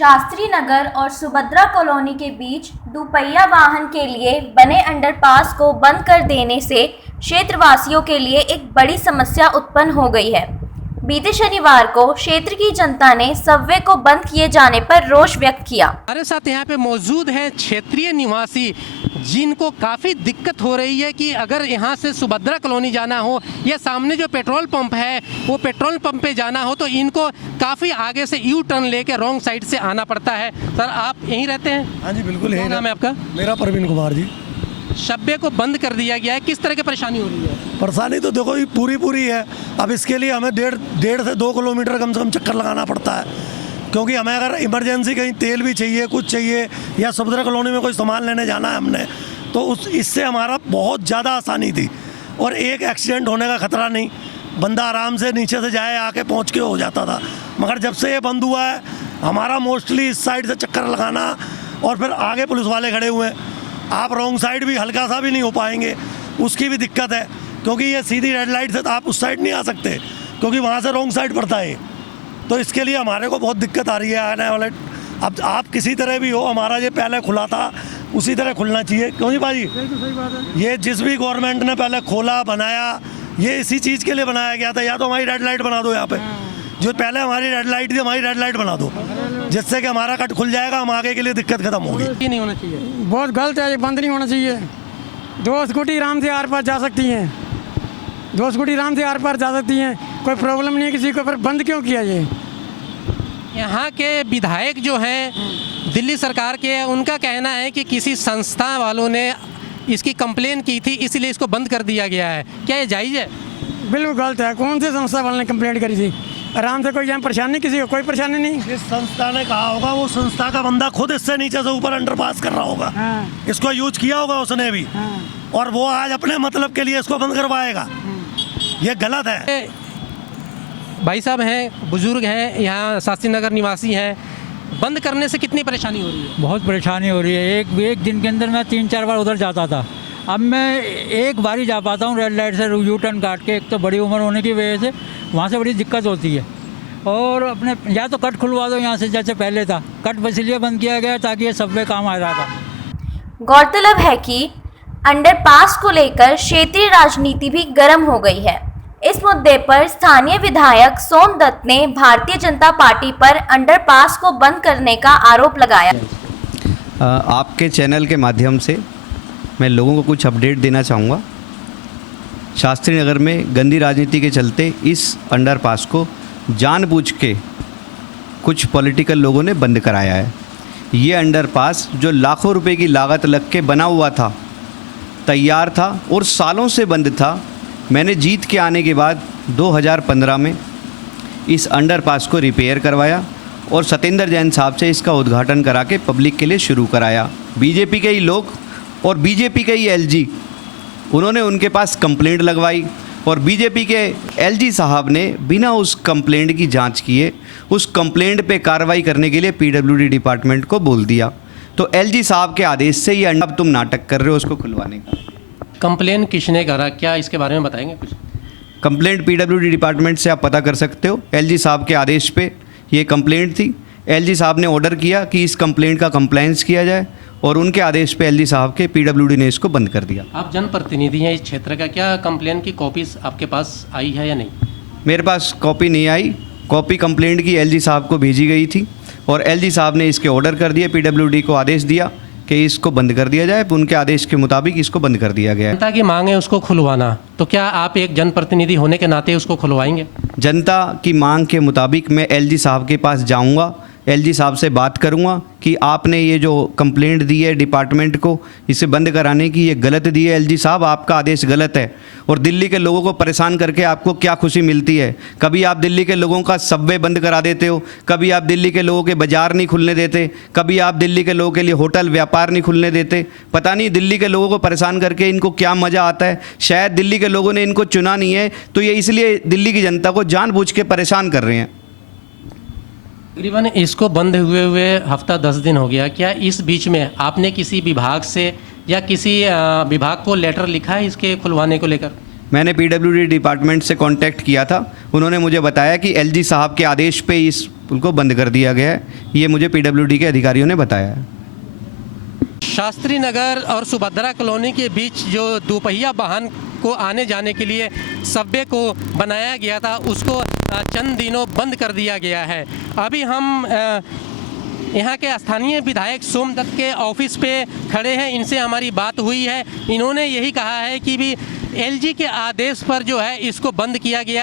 शास्त्री नगर और सुभद्रा कॉलोनी के बीच दुपहिया वाहन के लिए बने अंडरपास को बंद कर देने से क्षेत्रवासियों के लिए एक बड़ी समस्या उत्पन्न हो गई है। बीते शनिवार को क्षेत्र की जनता ने सबवे को बंद किए जाने पर रोष व्यक्त किया। हमारे साथ यहाँ पे मौजूद हैं क्षेत्रीय निवासी जिनको काफ़ी दिक्कत हो रही है कि अगर यहाँ से सुभद्रा कॉलोनी जाना हो या सामने जो पेट्रोल पंप है वो पेट्रोल पंप पे जाना हो तो इनको काफ़ी आगे से यू टर्न लेके रॉन्ग साइड से आना पड़ता है। सर आप यहीं रहते हैं? हाँ जी बिल्कुल। क्या नाम है आपका? मेरा प्रवीण कुमार जी। शब्बे को बंद कर दिया गया है, किस तरह की परेशानी हो रही है? परेशानी तो देखो ये पूरी है। अब इसके लिए हमें डेढ़ से 2 किलोमीटर कम से कम चक्कर लगाना पड़ता है, क्योंकि हमें अगर इमरजेंसी कहीं तेल भी चाहिए, कुछ चाहिए, या सुभद्रा कॉलोनी में कोई सामान लेने जाना है हमने, तो इससे हमारा बहुत ज़्यादा आसानी थी और एक एक्सीडेंट होने का खतरा नहीं। बंदा आराम से नीचे से जाए आके पहुँच के हो जाता था। मगर जब से ये बंद हुआ है हमारा मोस्टली इस साइड से चक्कर लगाना और फिर आगे पुलिस वाले खड़े हुए हैं, आप रॉन्ग साइड भी हल्का सा भी नहीं हो पाएंगे, उसकी भी दिक्कत है, क्योंकि ये सीधी रेड लाइट से तो आप उस साइड नहीं आ सकते क्योंकि वहाँ से रॉन्ग साइड पड़ता है। तो इसके लिए हमारे को बहुत दिक्कत आ रही है आने वाले। अब आप किसी तरह भी हो, हमारा ये पहले खुला था उसी तरह खुलना चाहिए, क्यों नहीं भाजी? सही बात है। ये जिस भी गवर्नमेंट ने पहले खोला बनाया ये इसी चीज़ के लिए बनाया गया था। या तो हमारी रेड लाइट बना दो, यहाँ पे जो पहले हमारी रेड लाइट थी हमारी रेड लाइट बना दो, जिससे कि हमारा कट खुल जाएगा, हम आगे के लिए दिक्कत खत्म होगी। ये नहीं होना चाहिए, बहुत गलत है, ये बंद नहीं होना चाहिए। 2 स्कूटी आराम से आर पार जा सकती हैं, 2 स्कूटी आराम से आर पार जा सकती हैं, कोई प्रॉब्लम नहीं है किसी को। फिर बंद क्यों किया ये? यहाँ के विधायक जो हैं दिल्ली सरकार के, उनका कहना है कि किसी संस्था वालों ने इसकी कंप्लेन की थी इसलिए इसको बंद कर दिया गया है। क्या ये जायज़ है? बिल्कुल गलत है। कौन से संस्था वालों ने कंप्लेंट करी थी? आराम से कोई यहाँ परेशानी, किसी को कोई परेशानी नहीं। जिस संस्था ने कहा होगा वो संस्था का बंदा खुद इससे नीचे से ऊपर अंडरपास कर रहा होगा। हाँ। इसको यूज किया होगा उसने भी। हाँ। और वो आज अपने मतलब के लिए इसको बंद करवाएगा। ये गलत है। भाई साहब हैं, बुजुर्ग हैं, यहाँ शास्त्री नगर निवासी हैं, बंद करने से कितनी परेशानी हो रही है? बहुत परेशानी हो रही है। एक दिन के अंदर मैं 3-4 बार उधर जाता था, अब मैं एक बार ही जा पाता हूँ रेड लाइट से यू टर्न काट के। एक तो बड़ी उम्र होने की वजह से वहाँ से बड़ी दिक्कत होती है। और अपने या तो कट खुलवा दो यहाँ से, जैसे पहले था। कट बस इसलिए बंद किया गया ताकि ये सबवे काम आ रहा था। गौरतलब है कि अंडरपास को लेकर क्षेत्रीय राजनीति भी गर्म हो गई है। इस मुद्दे पर स्थानीय विधायक सोमदत्त ने भारतीय जनता पार्टी पर अंडरपास को बंद करने का आरोप लगाया। आपके चैनल के माध्यम से मैं लोगों को कुछ अपडेट देना चाहूँगा। शास्त्री नगर में गंदी राजनीति के चलते इस अंडरपास को जानबूझ के कुछ पॉलिटिकल लोगों ने बंद कराया है। ये अंडरपास जो लाखों रुपए की लागत लग के बना हुआ था, तैयार था और सालों से बंद था। मैंने जीत के आने के बाद 2015 में इस अंडरपास को रिपेयर करवाया और सत्येंद्र जैन साहब से इसका उद्घाटन करा के पब्लिक के लिए शुरू कराया। बीजेपी के ही लोग और बीजेपी के ही एलजी, उन्होंने उनके पास कंप्लेंट लगवाई और बीजेपी के एलजी साहब ने बिना उस कंप्लेंट की जांच किए उस कंप्लेंट पे कार्रवाई करने के लिए पीडब्ल्यूडी डिपार्टमेंट को बोल दिया। तो एलजी साहब के आदेश से ये अब तुम नाटक कर रहे हो उसको खुलवाने का। कंप्लेन किसने करा, क्या इसके बारे में बताएंगे कुछ? कंप्लेंट पीडब्ल्यूडी डिपार्टमेंट से आप पता कर सकते हो। एलजी साहब के आदेश पे ये कंप्लेंट थी। एलजी साहब ने ऑर्डर किया कि इस कंप्लेंट का कंप्लायंस किया जाए और उनके आदेश पे एलजी साहब के पीडब्ल्यूडी ने इसको बंद कर दिया। आप जनप्रतिनिधि हैं इस क्षेत्र का, क्या कंप्लेन की कॉपीज आपके पास आई है या नहीं? मेरे पास कॉपी नहीं आई। कॉपी कंप्लेंट की एलजी साहब को भेजी गई थी और एलजी साहब ने इसके ऑर्डर कर दिए, पीडब्ल्यूडी को आदेश दिया कि इसको बंद कर दिया जाए। उनके आदेश के मुताबिक इसको बंद कर दिया गया है। जनता की मांग है उसको खुलवाना, तो क्या आप एक जनप्रतिनिधि होने के नाते उसको खुलवाएंगे? जनता की मांग के मुताबिक मैं एलजी साहब के पास जाऊंगा, एलजी साहब से बात करूंगा कि आपने ये जो कंप्लेंट दी है डिपार्टमेंट को इसे बंद कराने की, ये गलत दी है एलजी साहब, आपका आदेश गलत है। और दिल्ली के लोगों को परेशान करके आपको क्या खुशी मिलती है? कभी आप दिल्ली के लोगों का सबवे बंद करा देते हो, कभी आप दिल्ली के लोगों के बाज़ार नहीं खुलने देते, कभी आप दिल्ली के लोगों के लिए होटल व्यापार नहीं खुलने देते। पता नहीं दिल्ली के लोगों को परेशान करके इनको क्या मज़ा आता है। शायद दिल्ली के लोगों ने इनको चुना नहीं है, तो ये इसलिए दिल्ली की जनता को जानबूझ के परेशान कर रहे हैं। तकरीबन इसको बंद हुए हफ्ता 10 दिन हो गया। क्या इस बीच में आपने किसी विभाग से या किसी विभाग को लेटर लिखा है इसके खुलवाने को लेकर? मैंने पीडब्ल्यूडी डिपार्टमेंट से कांटेक्ट किया था। उन्होंने मुझे बताया कि एलजी साहब के आदेश पे इस पुल को बंद कर दिया गया है, ये मुझे पीडब्ल्यूडी के अधिकारियों ने बताया है। शास्त्री नगर और सुभद्रा कॉलोनी के बीच जो दोपहिया वाहन को आने जाने के लिए सबवे को बनाया गया था, उसको चंद दिनों बंद कर दिया गया है। अभी हम यहाँ के स्थानीय विधायक सोमदत्त के ऑफिस पे खड़े हैं, इनसे हमारी बात हुई है। इन्होंने यही कहा है कि भी एलजी के आदेश पर जो है इसको बंद किया गया